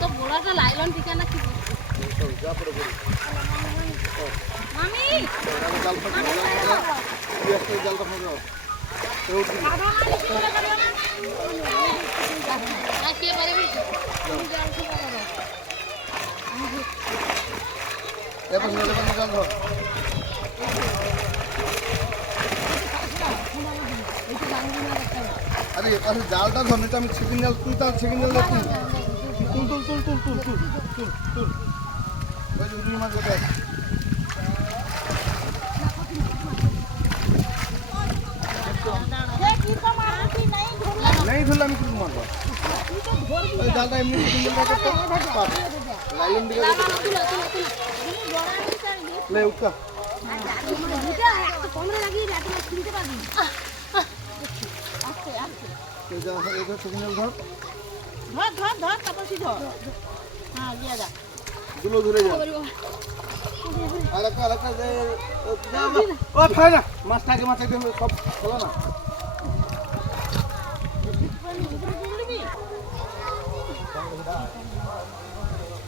তো বড়টা লাইলন ঠিক না কি মামি জাল কে পারে আরে পাশে জালটা ধরনে আমি সেকেন্ড জাল তুই তার সেকেন্ড জাল তুল তুল তুল তুল তুল তুল তুল তুল ওই যে উড়ি মাছ যেটা नहीं धुला मैं कुछ मारवा ये डालता है मैं कुछ मारवा करता पाप लाइन दिखा ले उसका ये जा एक सिग्नल धर ধর ধর ধর তারপর সিধো হ্যাঁ লিয়া যা দুলো ধরে যা আলাদা আলাদা যে ও ফায়না মাছ থাকে সব খোলা না